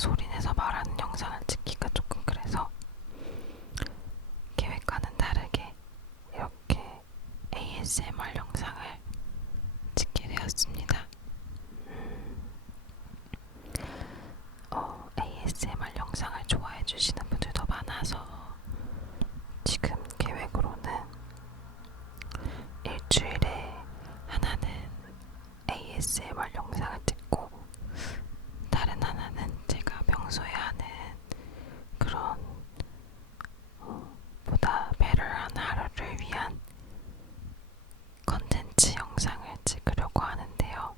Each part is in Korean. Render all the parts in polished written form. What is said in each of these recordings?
소리내서 말하는 영상을 찍기가 조금 그래서 계획과는 다르게 이렇게 ASMR 영상을 찍게 되었습니다. ASMR 영상을 좋아해 주시는 분들도 많아서 지금 계획으로는 일주일에 하나는 ASMR 영상을 찍고 다른 하나는 제가 평소에 하는 그런 보다 배럴한 하루를 위한 컨텐츠 영상을 찍으려고 하는데요.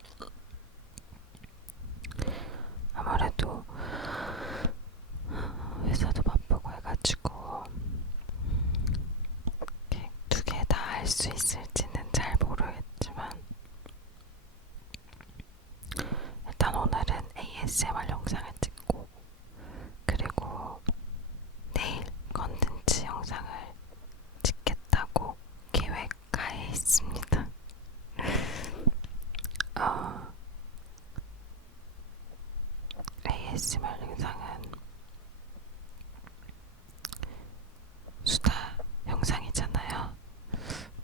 아무래도 회사도 바쁘고 해가지고 두 개 다 할 수 있을지는 잘 모르겠지만 일단 오늘은 ASMR 영상을 찍고 그리고 내일 컨텐츠 영상을 찍겠다고 계획하에 있습니다. ASMR 영상은 수다 영상이잖아요.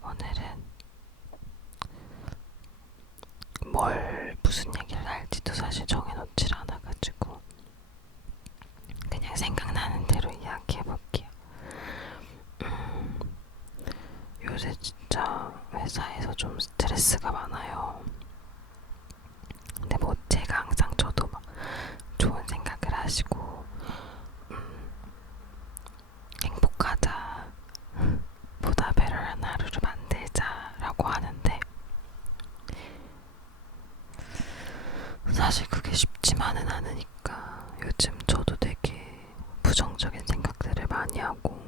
오늘은 무슨 얘기를 할지도 사실 정해놓질 않아가지고 그냥 생각나는 대로 이야기해볼게요. 요새 진짜 회사에서 좀 스트레스가 많아요. 근데 뭐 제가 항상 저도 막 좋은 생각을 하시고 행복하자, 보다 배럴한 하루를 만들자라고 하는데 사실 그게 쉽지만은 않으니까 요즘 저도 되게 부정적인 생각들을 많이 하고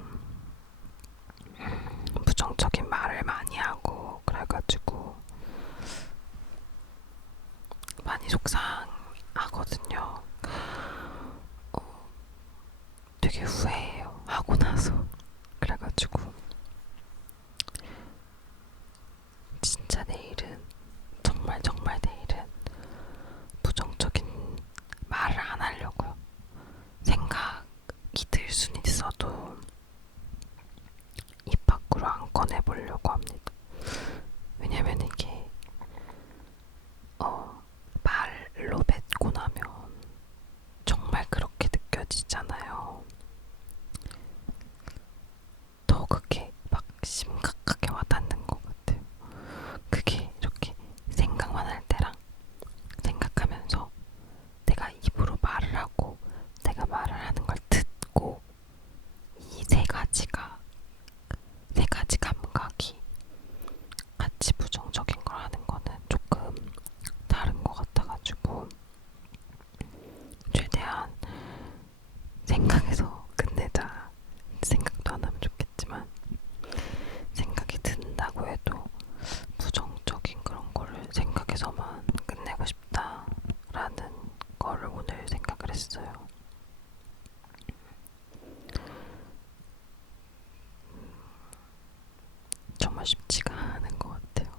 부정적인 말을 많이 하고 그래가지고 많이 속상하거든요. 되게 후회해요. 하고 나서. 그래가지고 진짜 내일은 정말 내일은 부정적인 말을 안 하려고요. 생각이 들 순 있어도 입 밖으로 안 꺼내보려고 합니다. 왜냐면 이게 말로 뱉고 나면 정말 그렇게 느껴지잖아요. 더 그게 막 심각하게 와닿는 것 같아요. 그게 이렇게 생각만 할 때랑 생각하면서 내가 입으로 말을 하고 내가 말을 하는 걸 듣고 이 세 가지 감각이 같이 부정적인 걸 하는 거는 조금 다른 것 같아가지고 최대한 생각해서 끝내자. 생각도 안 하면 좋겠지만 생각이 든다고 해도 부정적인 그런 거를 생각해서만 끝내고 싶다라는 거를 오늘 생각을 했어요. 정말 쉽지가 않은 것 같아요.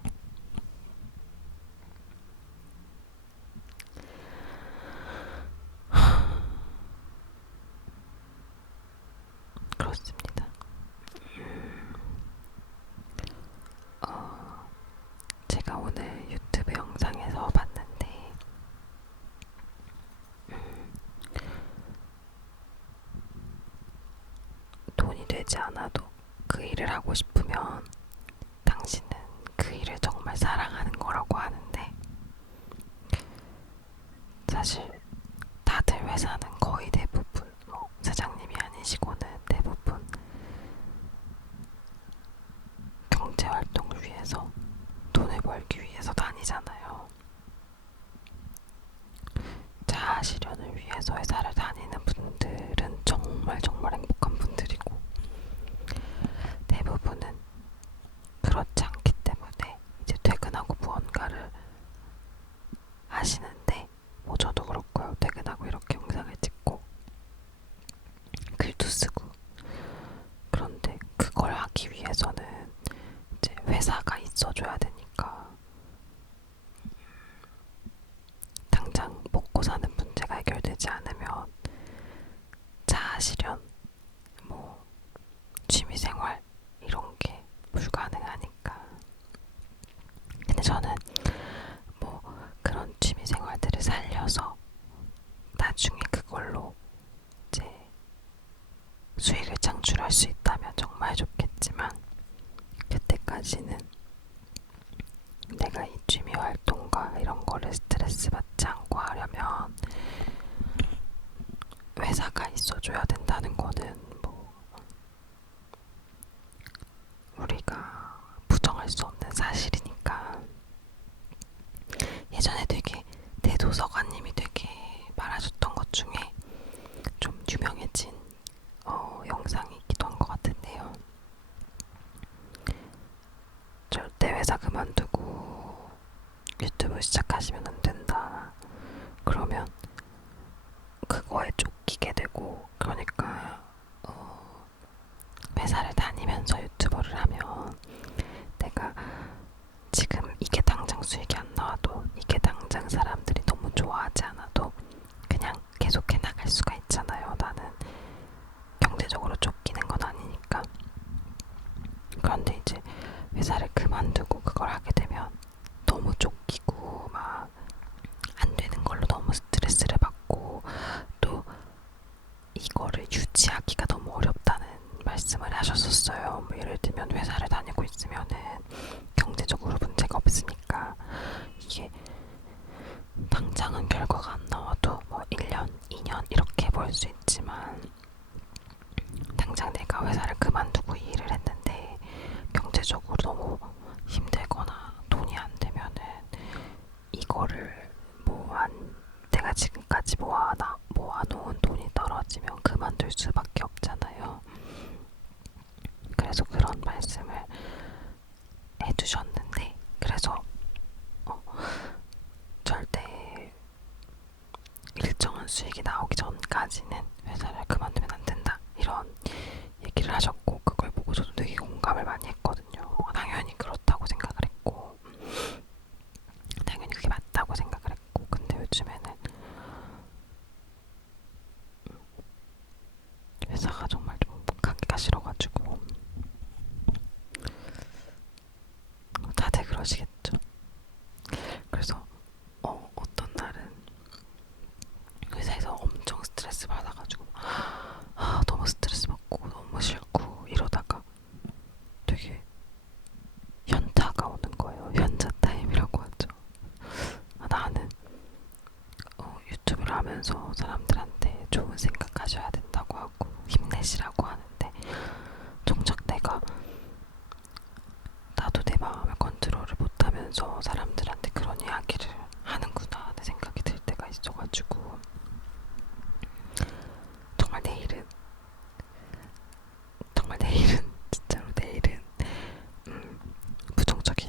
그렇습니다. 제가 오늘 유튜브 영상에서 봤는데 돈이 되지 않아도 그 일을 하고 싶으면 당신은 그 일을 정말 사랑하는 거라고 하는데 사실 다들 회사는 거의 대부분 사장님이 아니시고는 대부분 경제활동을 위해서 돈을 벌기 위해서 다니잖아요. 자아 실현을 위해서 회사를 다니는 분들은 정말 행복한 분들이고 대부분은 그렇지 않기 때문에 이제 퇴근하고 회사가 있어줘야 된다는 거는 뭐 우리가 부정할 수 없는 사실이니까. 예전에 되게 대도서관님이 되게 말하셨던 것 중에 좀 유명해진 영상이 있기도 한 것 같은데요. 절대 회사 그만두고 유튜브 시작하시면 안 된다. 그러면 그거에 쫓기게 되고, 그러니까 회사를 다니면서 유튜버를 하면 내가 지금 이게 당장 수익이 안 나와도, 이게 당장 사람들이 너무 좋아하지 않아도 그냥 계속해 나갈 수가 있잖아요. 나는 경제적으로 쫓기는 건 아니니까. 그런데 이제 회사를 그만두고 그걸 하게 되면 너무 쫓기고 막 안 되는 걸로 너무 스트레스를 받고, 또 이거를 유지하기가 너무 어렵다는 말씀을 하셨었어요. 뭐 예를 들면 회사를 다니고 있으면은 경제적으로 문제가 없으니까 이게 당장은 결과가 안 나와도 뭐 1년, 2년 이렇게 볼 수 있지만, 당장 내가 회사를 그만두고 이 일을 했는데 경제적으로 너무 힘들거나 돈이 안 되면은 이거를 내가 지금까지 모아놓은 돈이 떨어지면 그만둘 수밖에 없잖아요. 그래서 그런 말씀을 해주셨는데, 그래서 절대 일정한 수익이 나오기 전까지는 회사를 그만두면 안 된다, 이런 얘기를 하셨고, 그걸 보고 저도 되게 공감을 많이 했거든요. 당연히 그렇다고 생각을 했고, 당연히 그게 맞다고 생각을 했고. 근데 요즘에는 회사가 정말 좀 가기가 싫어가지고, 다들 그러시겠죠. 그래서 어떤 날은 회사에서 엄청 스트레스 받아가지고 너무 스트레스 받고 너무 싫고 이러다가 되게 현타가 오는 거예요. 현자 타임이라고 하죠. 나는 유튜브를 하면서 사람들한테 좋은 생각하셔야 된다고 하고 힘내시라고 하는데, 정작 나도 내 마음을 컨트롤을 못하면서 사람들한테 그런 이야기를 하는구나 하는 생각이 들 때가 있어가지고, 진짜로 내일은 부정적인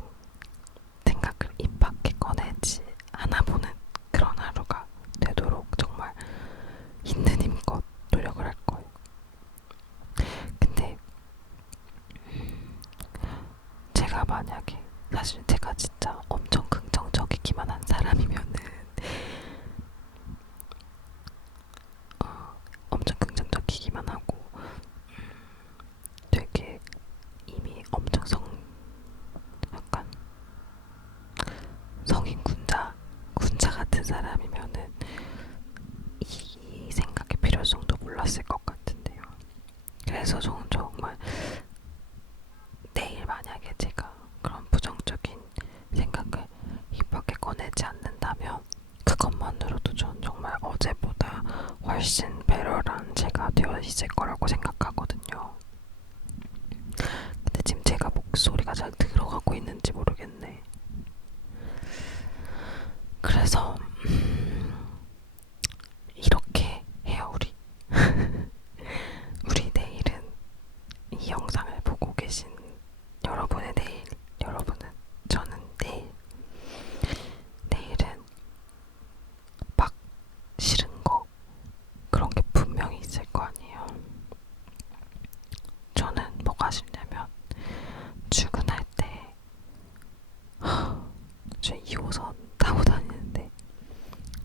생각을 입 밖에 꺼내지 않아 보는 그런 하루가 되도록 정말 있는 힘껏 노력을 할 거예요. 근데 제가 만약에, 사실 제가 진짜 엄청 긍정적이기만 한 사람이면은 엄청 긍정적이기만 하고 되게 이미 엄청 약간 성인 군자 같은 사람이면은 이 생각의 필요성도 몰랐을 것 같은데요. 그래서 저는 정말 내일 만약에 제가 그런 부정적인 생각을 입 밖에 꺼내지 않는다면 그것만으로도 전 정말 어제보다 훨씬 배럴한 제가 되어 있을 거라고 생각하거든요. 근데 지금 제가 목소리가 잘 들어가고 있는지 모르겠네. 그래서 이렇게 해요, 우리. 우리 내일은 이 영상을 보고 계신 여러분의 내일, 저는 내일은 막 싫은 거, 그런 게 분명히 있을 거 아니에요. 저는 뭐가 싫냐면 출근할 때 저 2호선 타고 다니는데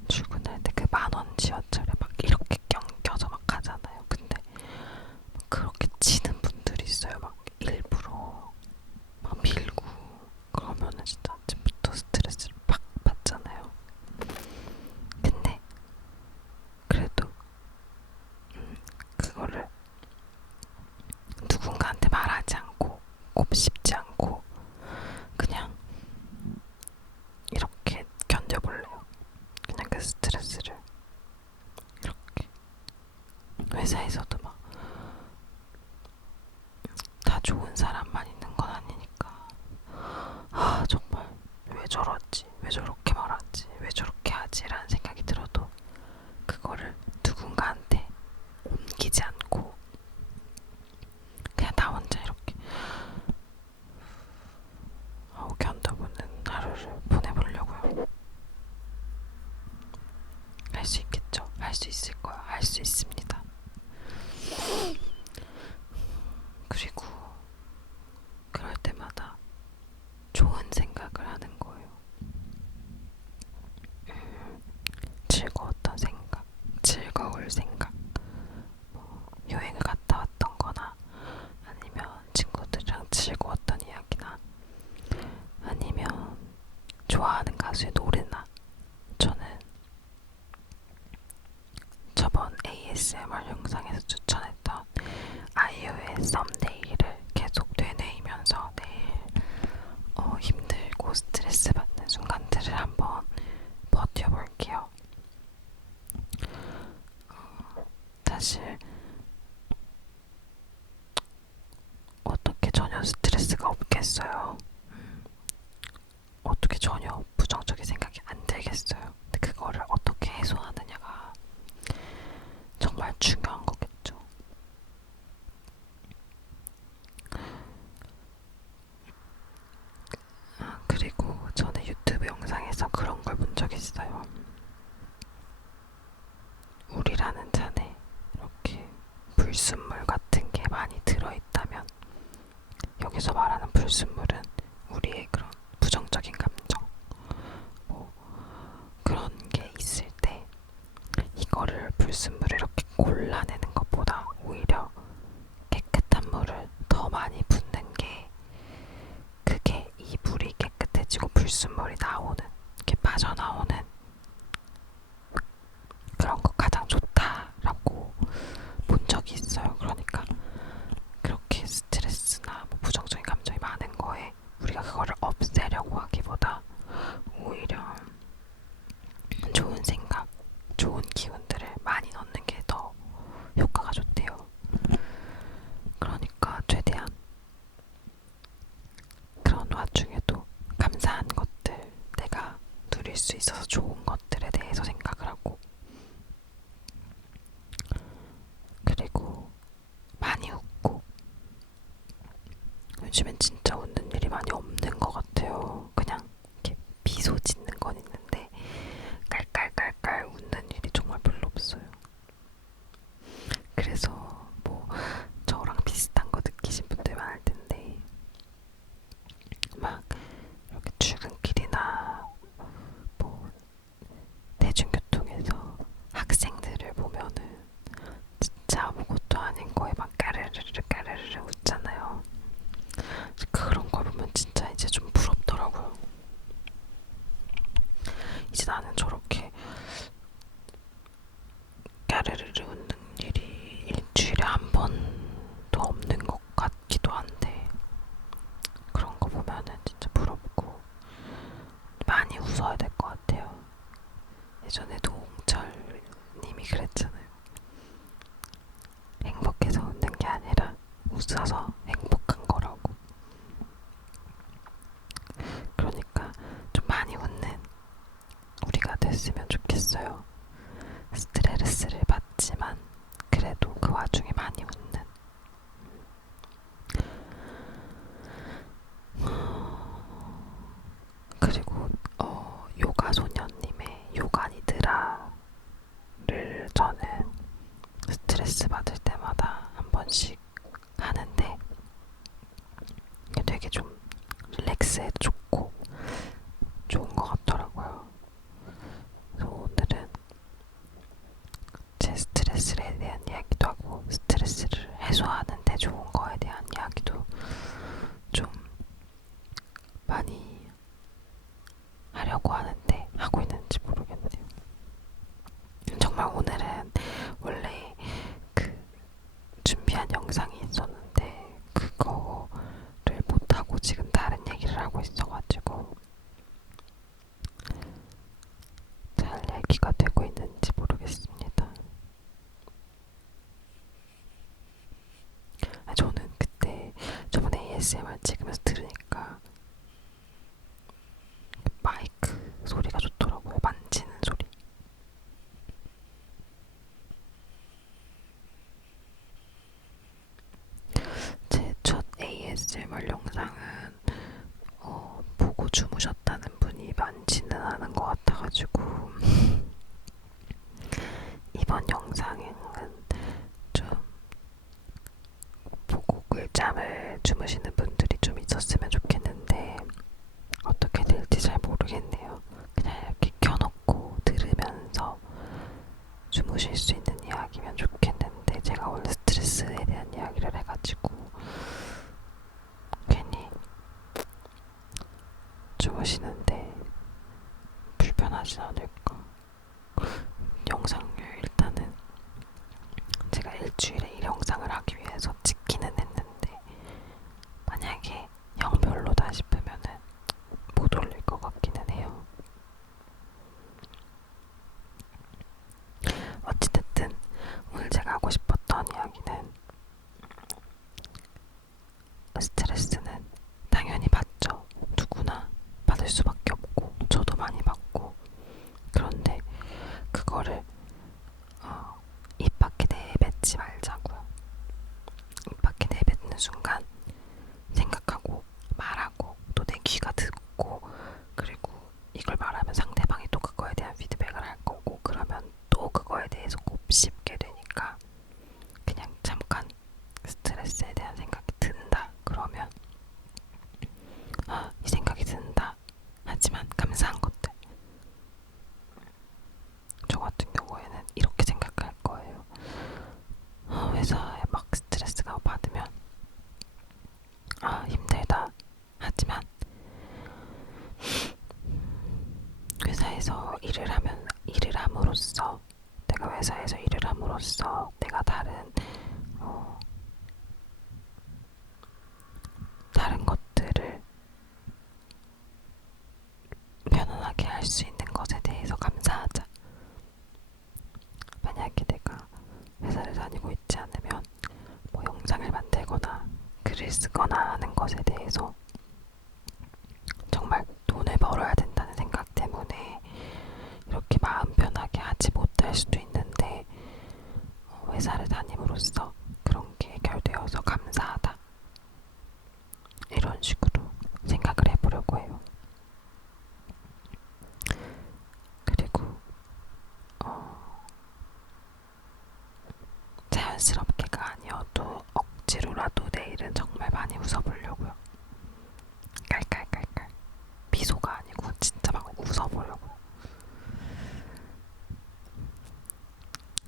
출근할 때 그 만원 지하철에 막 이렇게 껴서 막 가잖아요. 근데 그렇게 치는 분들이 있어요. 막 일부러 막 밀고, 그러면은 진짜 아침부터 스트레스를 팍 받잖아요. 근데 그래도 그거를 누군가한테 말하지 않고 곱씹지 않고 그냥 이렇게 견뎌볼래요. 그냥 그 스트레스를. 왜 저렇게 말하지? 왜 저렇게 하지? 라는 생각이 들어도 그거를 누군가한테 옮기지 않고 그냥 나 혼자 이렇게 견뎌보는 하루를 보내보려고요. 할 수 있겠죠? 할 수 있을 거야. 할 수 있습니다. 그리고 그럴 때마다 좋은 생각을 하는 거예요. 즐거웠던 생각, 즐거울 생각, 여행을 갔다 왔던 거나 아니면 친구들이랑 즐거웠던 이야기나 아니면 좋아하는 가수의 노래나 저는 저번 ASMR 영상에서 추천했던 아이유의 Someday를 계속 되뇌이면서 내일 힘들고 스트레스 받는 순간들을 한번 버텨볼게요. 사실 어떻게 전혀 스트레스가 없겠어요. 어떻게 전혀 부정적인 생각이 안 들겠어요. 근데 그거를 어떻게 해소하느냐가 정말 중요한 거겠죠. 그리고 전에 유튜브 영상에서 그런 걸 본 적 있어요. 우리라는 잔에 이렇게 불순물 같은 게 많이 들어있다면 여기서 말하는 불순물은 우리의 그런 부정적인 감정 뭐 그런 게 있을 때 이거를 불순물을 이렇게 골라내는 것보다 오히려 깨끗한 물을 더 많이 붓는 게 그게 이 물이 깨끗해지고 불순물이 나오는 이렇게 빠져나오는 그런 거 가장 좋다라고 본 적이 있어요. 그러니까 그렇게 스트레스나 뭐 부정적인 감정이 많은 거에 우리가 그거를 없애려고 하기보다 오히려 좋은 생각, 좋은 기운들을 많이 넣는 게 더 효과가 좋대요. 그러니까 최대한 그런 와중에도 감사한 것들, 내가 누릴 수 있어서 좋은 것들에 대해서 생각을 하고 그리고 많이 웃고 요즘엔 진짜 웃는 일이 많이 없는 것 같아요. 그냥 이렇게 미소 짓는 건 있는데 깔깔깔깔 웃는 일이 정말 별로 없어요. 그래서 뭐 저랑 비슷한 거 느끼신 분들 많을 텐데 막 이렇게 출근길이나 뭐 대중교통에서 학생들을 보면은 진짜 아무것도 아닌 거에 막 까르르르 까르르르 웃잖아요. 그런 걸 보면 진짜 이제 좀 부럽더라고요. 이제 나는 저렇게 까르르르 웃는 일이 일주일에 한 번도 없는 것 같기도 한데 그런 거 보면은 진짜 부럽고 많이 웃어야 될 것 같아요. 예전에도 홍철 님이 그랬잖아요. 행복해서 웃는 게 아니라 웃어서 행복한 거라고. 그러니까 좀 많이 웃는 우리가 됐으면 좋겠어요. 스트레스를 받지만 그래도 그 와중에 많이 웃는. 그리고 요가 소녀님의 요가 니드라를 저는 스트레스 받을 때마다 한 번씩 하는데 하진 않을까. 영상을 일단은 제가 일주일에 1영상을 하기 위해서 찍기는 했는데 만약에 영 별로다 싶으면은 못 올릴 것 같기는 해요. 어찌됐든 오늘 제가 하고 싶었던 이야기는 스트레스는 당연히 받죠. 누구나 받을 수밖에 없고 저도 많이 받고. 그런데 그거를 입 밖에 내뱉지 말자고요. 입 밖에 내뱉는 순간 생각하고 말하고 또 내 귀가 듣고, 그리고 이걸 말하면 상대방이 또 그거에 대한 피드백을 할 거고, 그러면 또 그거에 대해서 곱씹게 되니까 그냥 잠깐 스트레스에 대한 생각이 든다 그러면 이 생각이 든다 하지만 감사한 것들, 저 같은 경우에는 이렇게 생각할 거예요. 회사에 막 스트레스가 받으면 힘들다 하지만 회사에서 일을 함으로써, 내가 회사에서 일을 함으로써 내가 다른 것들을 편안하게 할 수 있는 것에 대해서 감사하자. 만약에 내가 회사를 다니고 있지 않으면 뭐 영상을 만들거나 글을 쓰거나 하는 것에 대해서 정말 돈을 벌어야 된다는 생각 때문에 이렇게 마음 편하게 하지 못할 수도 있는데, 회사를 다님으로써 그런 게 해결되어서 감사하다, 이런 식으로 생각을 해보려고 해요. 그리고 자연스럽게가 아니어도 억지로라도 내일은 정말 많이 웃어보려고요. 깔깔깔깔. 미소가 아니고 진짜 막 웃어보려고요.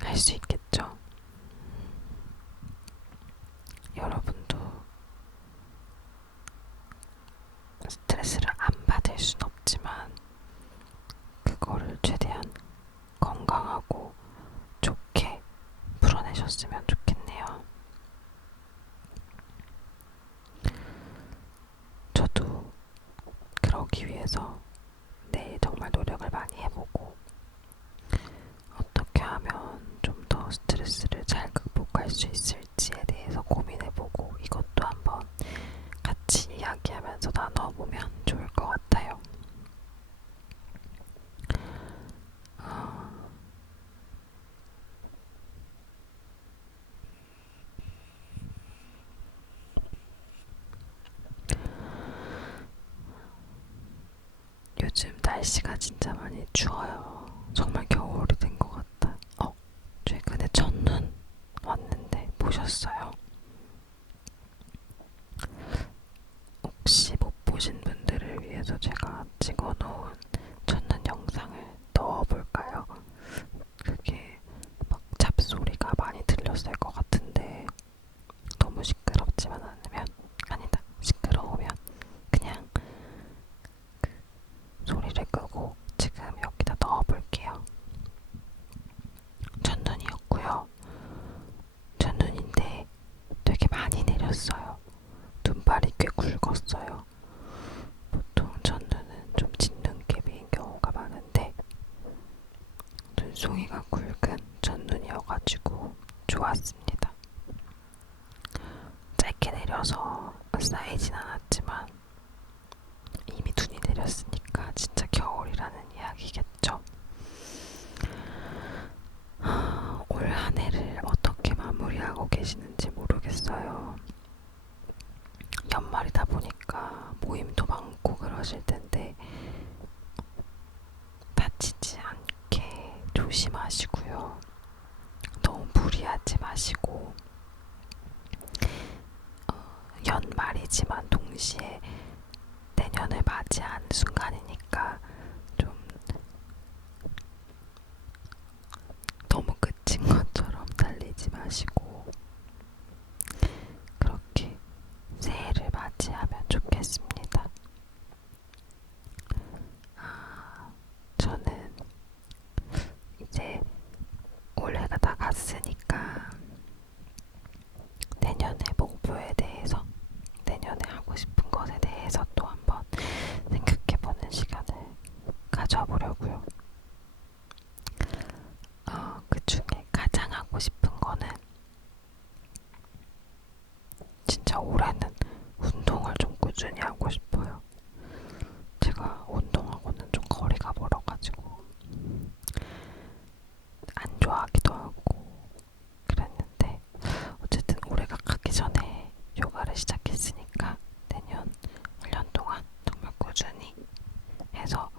할 수 있겠죠? 여러분도 스트레스를 안 받을 순 없지만 그거를 최대한 건강하고 좋게 풀어내셨으면 좋겠네요. 저도 그러기 위해서 내일 정말 노력을 많이 해보고, 어떻게 하면 좀 더 스트레스를 잘 극복할 수 있을지에 대해서 고민해보고, 이것도 한번 같이 이야기하면서 나눠보면 좋을 것 같아요. 요즘 날씨가 진짜 많이 추워요. 정말 겨울이 된 것 같다. 최근에 첫눈 왔는데 보셨어요? 혹시 못 보신 분들을 위해서 제가 찍어놓은 첫눈 영상을 넣어볼까요? 그게 막 잡소리가 많이 들렸을 것 같은데 너무 시끄럽지만 않으면, 아니다, 시끄러우면 그냥 소리를 끄고 지금 여기다 넣어볼게요. 첫눈이었고요. 첫눈인데 되게 많이 내렸어요. 눈발이 꽤 굵었어요. 보통 첫눈은 좀 진눈깨비인 경우가 많은데 눈송이가 굵은 첫눈이어가지고 좋았습니다. 짧게 내려서 쌓이진 않았지만 이미 눈이 내렸으니까 진짜 겨울이라는 이야기겠죠. 올 한 해를 어떻게 마무리하고 계시는지 모르겠어요. 연말이다 보니까 모임도 많고 그러실 텐데 다치지 않게 조심하시고요. 너무 무리하지 마시고, 연말이지만 동시에 내년을 맞이하는 순간이니까 좀 너무 끝인 것처럼 달리지 마시고 그렇게 새해를 맞이하면 좋겠습니다. 저는 이어져 보려고요. 그 중에 가장 하고 싶은 거는 진짜 올해는 운동을 좀 꾸준히 하고 싶어요. 제가 운동하고는 좀 거리가 멀어가지고 안 좋아하기도 하고 그랬는데 어쨌든 올해가 가기 전에 요가를 시작했으니까 내년 1년 동안 정말 꾸준히 해서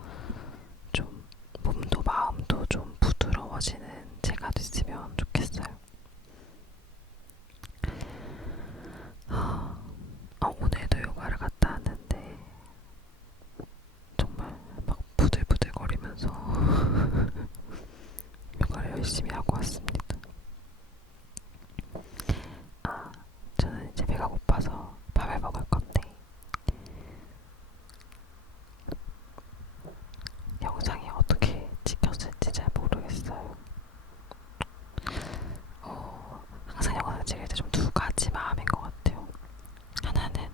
좀 몸도 마음도 좀 부드러워지는 제가 됐으면 좋겠어요. 오늘도 요가를 갔다 왔는데 정말 막 부들부들거리면서 요가를 열심히 하고 왔습니다. 저는 이제 배가 고파서 밥을 먹을 건데 영상이 어떻게 찍혔을지 잘 모르겠어요. 항상 영상을 찍을 때 좀 두 가지 마음인 것 같아요. 하나는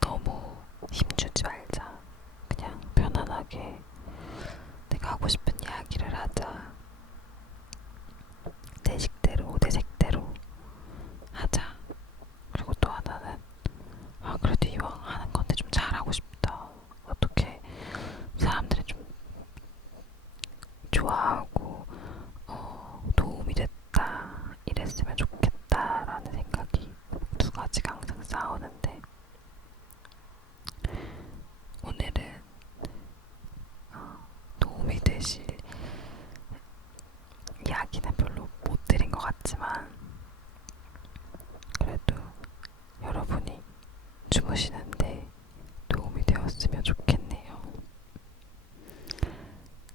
너무 힘주지 말자. 그냥 편안하게 내가 하고 싶은 이야기를 하자. 내 식대로, 내 색대로 하자. 그리고 또 하나는 그래도 이왕 하는 건데 좀 잘하고 싶다. 어떻게 사람들이 좀 좋아하고 도움이 됐다. 이랬으면 좋겠다라는 생각이 두 가지가 항상 싸우는데 오늘은 도움이 되실 이야기는 별로 못 드린 것 같지만 그래도 여러분이 주무시는데 도움이 되었으면 좋겠네요.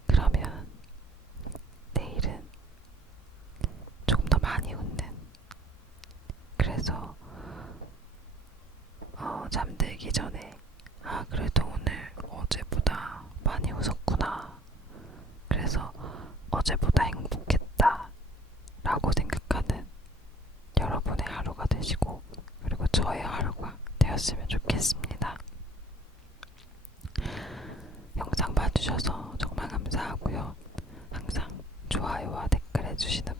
그러면 내일은 조금 더 많이 웃는 그래서 잠들기 전에 그래도 오늘 어제보다 많이 웃었구나. 그래서 어제보다 행복했다 라고 생각하는 여러분의 하루가 되시고 그리고 저의 하루가 되었으면 좋겠습니다. 영상 봐주셔서 정말 감사하고요. 항상 좋아요와 댓글 해주시는